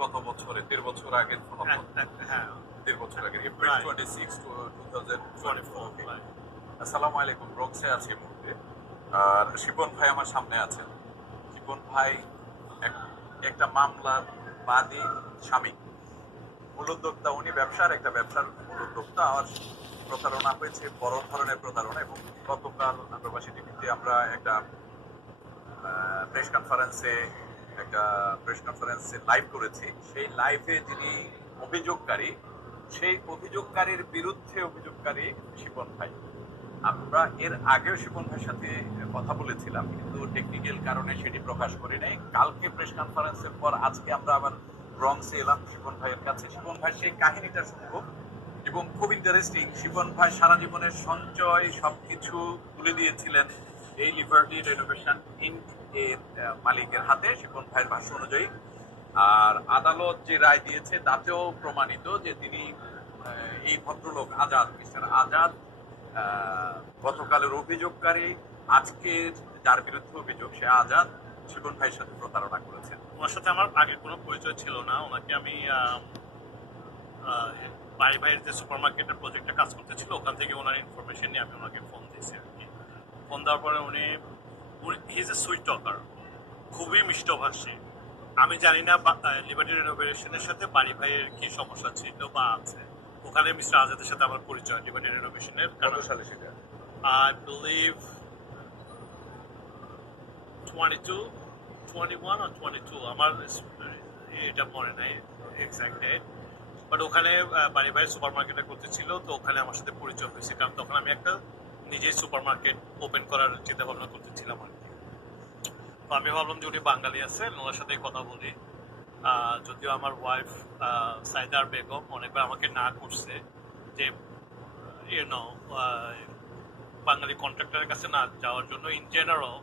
গত বছরে 1.5 বছর আগের ফলাফল। হ্যাঁ, 1.5 বছর আগের এপ্রিল Right. 26 2024। 24, আসসালামু আলাইকুম, ব্রঙ্কসে আছি এই মুহূর্তে। আর শিপন ভাই আমার সামনে আছেন। শিপন ভাই একটা মামলার বাদী স্বামী, মূল উদ্যোক্তা উনি, একটা ব্যবসার মূল উদ্যোক্তা। আর প্রতারণা হয়েছে, বড় ধরনের প্রতারণা। এবং গতকাল প্রবাসী টিভিতে আমরা একটা প্রেস কনফারেন্সে লাইভ করেছি। সেই লাইভে যিনি অভিযোগকারী, সেই অভিযোগকারীর বিরুদ্ধে অভিযোগকারী শিপন ভাই। আমরা এর আগেও শিপন ভাইয়ের সাথে কথা বলেছিলাম, কিন্তু টেকনিক্যাল কারণে সেটি প্রকাশ করি নাই। কালকে প্রেস কনফারেন্সের পর আজকে আমরা আবার ব্রঙ্কসে এলাম শিপন ভাইয়ের কাছে। শিপন ভাই সেই কাহিনীটা শুনবো এবং খুব ইন্টারেস্টিং। শিপন ভাই সারা জীবনের সঞ্চয় সবকিছু তুলে দিয়েছিলেন এই লিবার্টি রেনোভেশন ইনক এর মালিকের হাতে, শিপন ভাইয়ের ভাষ্য অনুযায়ী। আর আদালত যে রায় দিয়েছে তাতেও প্রমাণিত যে তিনি এই ভদ্রলোক আজাদ, মিস্টার আজাদ, গতকালের অভিযোগকারী, আজকের যার বিরুদ্ধে অভিযোগ সে আজাদ, শিপন ভাইয়ের সাথে প্রতারণা করেছেন। ওনার সাথে আমার আগে কোনো পরিচয় ছিল না। ওনাকে আমি বাড়ি ভাইয়ের যে সুপার মার্কেটের প্রজেক্টে কাজ করতেছিল, ওখান থেকে ওনার ইনফরমেশন নিয়ে আমি ওনাকে ফোন দিয়েছি আর কি। ফোন দেওয়ার পরে উনি হিজ এ সুইট টকার, খুবই মিষ্টভাষী। আমি জানি না লিবার্টি রেনোভেশনের সাথে বাড়ি ভাইয়ের কি সমস্যা ছিল বা আছে। ওখানে মিস্টার আজাদের সাথে আমার পরিচয় লিবার্টি রেনোভেশনের। কত সালে সেটা? I believe 22, 21 or 22, আমার এটা মনে নাই এক্সাক্ট ডেট। বাট ওখানে বাড়ি ভাই সুপার মার্কেটে করতেছিল, তো ওখানে আমার সাথে পরিচয় হয়েছে, কারণ তখন আমি একটা নিজেই সুপার মার্কেট ওপেন করার চিন্তা ভাবনা করতেছিলাম আর কি। তো আমি ভাবলাম যে উনি বাঙালি আছেন, ওনার সাথে কথা বলি। যদিও আমার ওয়াইফ সাইদার বেগম অনেকবার আমাকে না করছে যে ইউনো বাঙালি কন্ট্রাক্টরের কাছে না যাওয়ার জন্য, in general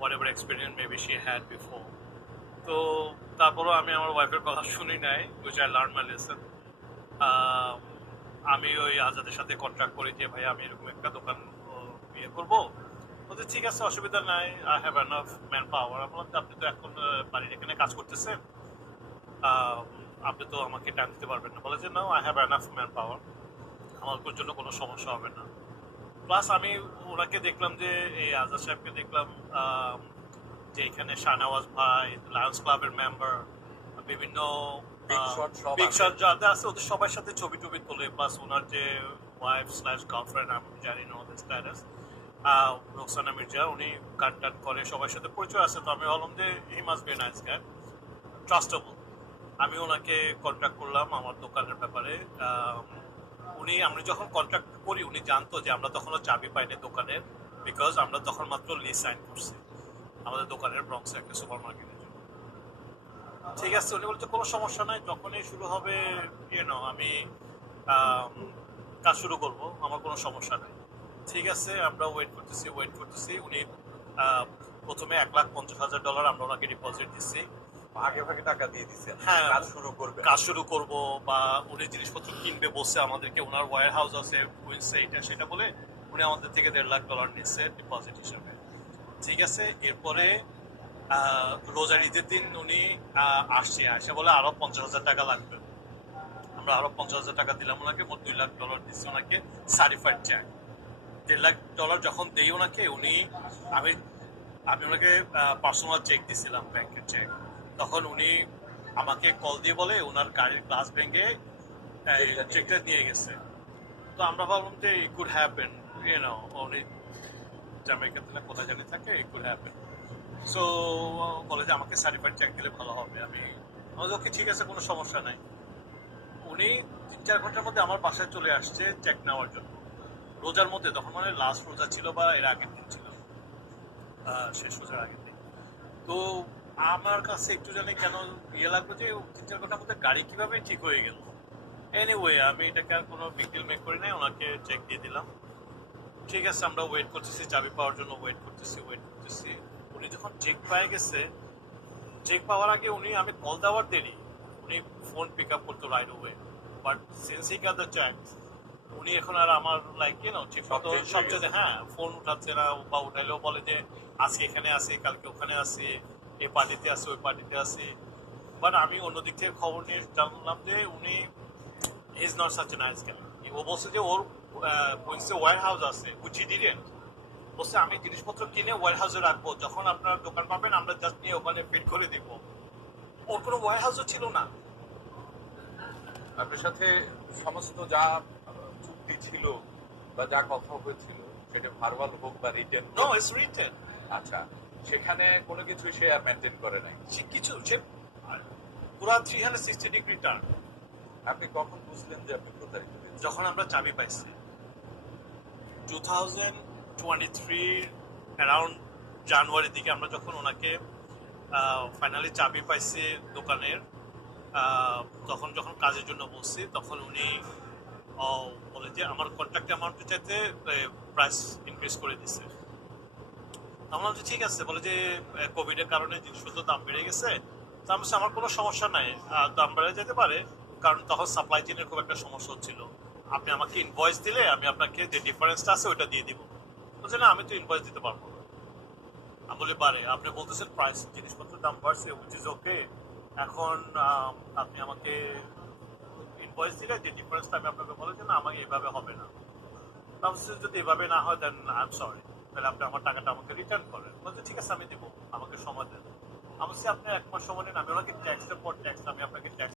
whatever experience maybe she had before. তো তারপরও আমি আমার ওয়াইফের কথা শুনি নাই, which I learned my lesson. আমি ওই আজাদের সাথে কন্ট্রাক্ট করি যে ভাই আমি এরকম একটা দোকান ইয়ে করবো। বলতে ঠিক আছে, অসুবিধা নাই, I have enough man power. আমি বললাম আপনি তো এখন বাড়ির এখানে কাজ করতেছেন, আপনি তো আমাকে টাইম দিতে পারবেন না। বলে যে না, I have enough man power, আমার জন্য কোনো সমস্যা হবে না। প্লাস আমি ওনাকে দেখলাম যে এই আজাদ সাহেবকে দেখলাম যে এখানে শাহনওয়াজ ভাই, লায়ন্স ক্লাবের মেম্বার, বিভিন্ন বিগ শট যারা আছে ওদের সবার সাথে ছবি টবি তোলে। প্লাস ওনার যে ওয়াইফ স্ল্যাশ গার্লফ্রেন্ড, আমি জানি না ওদের স্ট্যাটাস, রোকসানা মির্জা, উনি গান টান করে, সবার সাথে পরিচয় আছে। তো আমি ভাবলাম যে he must be nice guy, trustable. আমি ওনাকে কন্ট্যাক্ট করলাম আমার দোকানের ব্যাপারে। আমি যখন কন্ট্রাক্ট করি উনি জানতো যে আমরা তখনও চাবি পাইনি দোকানের, বিকজ আমরা তখন মাত্র লিজ সাইন করছি আমাদের দোকানের ব্রঙ্কসে একটা সুপার মার্কেটের জন্য। ঠিক আছে, উনি বলছে কোনো সমস্যা নাই, যখনই শুরু হবে আমি কাজ শুরু করব, আমার কোনো সমস্যা নেই। ঠিক আছে, আমরা ওয়েট করতেছি। উনি প্রথমে $1,50,000 আমরা ওনাকে ডিপোজিট দিচ্ছি। ভাগে ভাগে টাকা দিয়ে দিচ্ছে, হ্যাঁ, কাজ শুরু করব বা উনি জিনিসপত্র কিনবে বলছে আমাদেরকে, ওনার ওয়্যার হাউস আছে উইন্সে, এটা সেটা বলে উনি আমাদের থেকে $1,50,000 নিচ্ছে ডিপোজিট হিসাবে। ঠিক আছে, এরপরে রোজার ঈদের দিন উনি আসে বলে আরো $50,000 লাগবে। আমরা আরো $50,000 টাকা দিলাম ওনাকে, মোট $2,00,000 দিচ্ছি ওনাকে সার্টিফাইড চেক। $1,50,000 যখন দেই ওনাকে, আমি ওনাকে পার্সোনাল চেক দিছিলাম, ব্যাংকের চেক। তখন উনি আমাকে কল দিয়ে বলে ওনার গাড়ির গ্লাস ভেঙে চেকটা নিয়ে গেছে। তো আমরা ভাবলাম যে ইট কুড হ্যাপেন, উনি জামাইকাতে না কোথায় জানি থাকে, ইট কুড হ্যাপেন। সো বলে যে আমাকে সার্টিফাইড চেক দিলে ভালো হবে। আমি ওকে ঠিক আছে, কোনো সমস্যা নাই। উনি 3-4 ঘন্টার মধ্যে আমার বাসায় চলে আসছে চেক নেওয়ার জন্য, রোজার মধ্যে। তখন মানে লাস্ট রোজা ছিল বা এর আগের দিন ছিল, শেষ রোজার আগের দিন। তো আমার কাছে একটু জানি কেন লাগলো যে 3-4 ঘন্টার মধ্যে গাড়ি কিভাবে ঠিক হয়ে গেল। এনিওয়ে, আমি এটাকে আর কোনো বিগ ডিল মেক করি নাই, ওনাকে চেক দিয়ে দিলাম। ঠিক আছে, আমরা ওয়েট করতেছি চাবি পাওয়ার জন্য, ওয়েট করতেছি। উনি যখন চেক পেয়ে গেছে, চেক পাওয়ার আগে আমি কল দেওয়ার দেরি, উনি ফোন পিক আপ করতো right way. But since he got the check, উনি এখন আর আমার ঠিক মতো সবচেয়ে ফোন উঠাচ্ছে না, বা উঠাইলেও বলে যে আজকে এখানে আসি, কালকে ওখানে আসি, এই পার্টিতে আসি, ওই পার্টিতে আসি। বাট আমি অন্যদিক থেকে খবর নিয়ে জানলাম যে উনি is not such a nice guy. ও বলছে যে ওর কুইন্সে ওয়্যার হাউস আছে, হুইচ হি ডিডেন্ট। বলছে আমি জিনিসপত্র কিনে ওয়্যার হাউসে রাখবো, যখন আপনার দোকান পাবেন আমরা জাস্ট নিয়ে ওখানে ফিট করে দিব। ওর কোনো ওয়্যার হাউসও ছিল না। আপনার সাথে সমস্ত যা চুক্তি ছিল বা যা কথা হয়েছিল সেটা ভার্বাল হোক বা রিটেন, নো ইটস রিটেন। আচ্ছা, সেখানে কোনো কিছু সে আর মেনটেন করে নাই। সে কিছু সে পুরা 360 ডিগ্রি টার্ন। আপনি কখন বুঝলেন যে আপনি প্রতারিত হয়েছেন? যখন আমরা চাবি পাইছি 2023 অ্যারাউন্ড জানুয়ারির দিকে, আমরা যখন ওনাকে ফাইনালি চাবি পাইছি দোকানের, তখন যখন কাজের জন্য বলছি তখন উনি বলে যে আমার কন্ট্রাক্ট অ্যামাউন্টের চাইতে প্রাইস ইনক্রিজ করে দিচ্ছে। আমরা বলছি ঠিক আছে, বলে যে কোভিডের কারণে জিনিসপত্রের দাম বেড়ে গেছে। তো আমি বলছি, আমার কোনো সমস্যা নাই, দাম বেড়ে যেতে পারে, কারণ তখন সাপ্লাই চেনের খুব একটা সমস্যা হচ্ছিল। আপনি আমাকে ইনভয়েস দিলে আমি আপনাকে যে ডিফারেন্সটা আছে ওইটা দিয়ে দিব। বলছে না, আমি তো ইনভয়েস দিতে পারবো না। আমি বলি পারে, আপনি বলতেছেন প্রাইস জিনিসপত্রের দাম বাড়ছে, হুইচ ইজ ওকে, এখন আপনি আমাকে ইনভয়েস দিলে যে ডিফারেন্সটা আমি আপনাকে বলে যে না, আমাকে এইভাবে হবে না। ভাবছি যদি এভাবে না হয় দেন আই এম সরি, তাহলে আপনি আমার টাকাটা আমাকে রিটার্ন করেন। বলছে ঠিক আছে আমি দিব, আমাকে সময় দেন। আমি বলছি আপনি 1 মাস সময় নেন, আমি ওনাকে ট্যাক্সের পর ট্যাক্স আমি আপনাকে ট্যাক্স